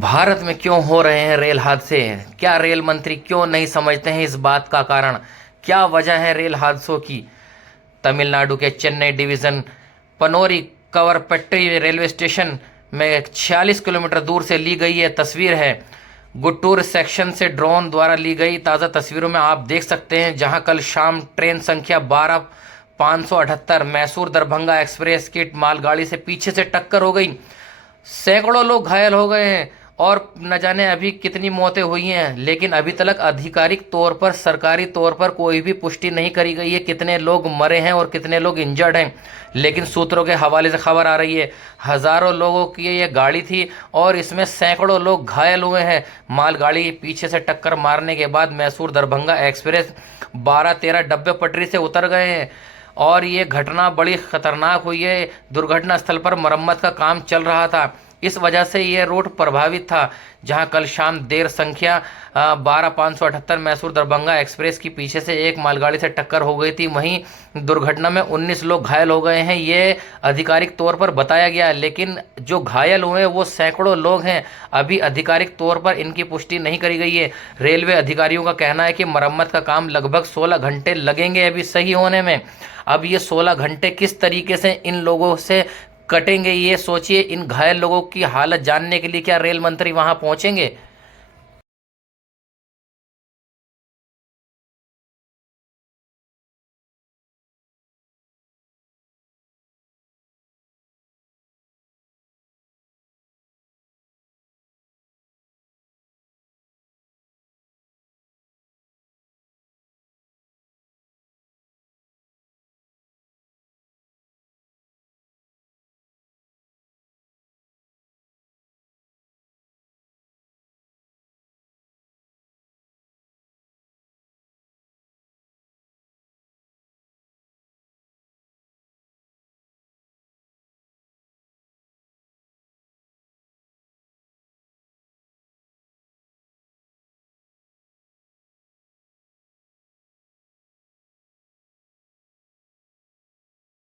भारत में क्यों हो रहे हैं रेल हादसे? क्या रेल मंत्री क्यों नहीं समझते हैं इस बात का कारण? क्या वजह है रेल हादसों की? तमिलनाडु के चेन्नई डिवीजन पनोरी कवरपेट्टी रेलवे स्टेशन में 46 किलोमीटर दूर से ली गई ये तस्वीर है। गुट्टूर सेक्शन से ड्रोन द्वारा ली गई ताज़ा तस्वीरों में आप देख सकते हैं, जहां कल शाम ट्रेन संख्या 12 578 मैसूर दरभंगा एक्सप्रेस की मालगाड़ी से पीछे से टक्कर हो गई। सैकड़ों लोग घायल हो गए हैं और न जाने अभी कितनी मौतें हुई हैं, लेकिन अभी तक आधिकारिक तौर पर सरकारी तौर पर कोई भी पुष्टि नहीं करी गई है कितने लोग मरे हैं और कितने लोग इंजर्ड हैं। लेकिन सूत्रों के हवाले से खबर आ रही है हज़ारों लोगों की ये गाड़ी थी और इसमें सैकड़ों लोग घायल हुए हैं। मालगाड़ी पीछे से टक्कर मारने के बाद मैसूर दरभंगा एक्सप्रेस 12 13 डब्बे पटरी से उतर गए हैं और ये घटना बड़ी खतरनाक हुई है। दुर्घटना स्थल पर मरम्मत का काम चल रहा था, इस वजह से ये रूट प्रभावित था। जहां कल शाम देर संख्या 12 578 मैसूर दरभंगा एक्सप्रेस की पीछे से एक मालगाड़ी से टक्कर हो गई थी। वहीं दुर्घटना में 19 लोग घायल हो गए हैं, ये आधिकारिक तौर पर बताया गया, लेकिन जो घायल हुए हैं वो सैकड़ों लोग हैं। अभी आधिकारिक तौर पर इनकी पुष्टि नहीं करी गई है। रेलवे अधिकारियों का कहना है कि मरम्मत का काम लगभग 16 घंटे लगेंगे अभी सही होने में। अब ये 16 घंटे किस तरीके से इन लोगों से कटेंगे, ये सोचिए। इन घायल लोगों की हालत जानने के लिए क्या रेल मंत्री वहां पहुंचेंगे?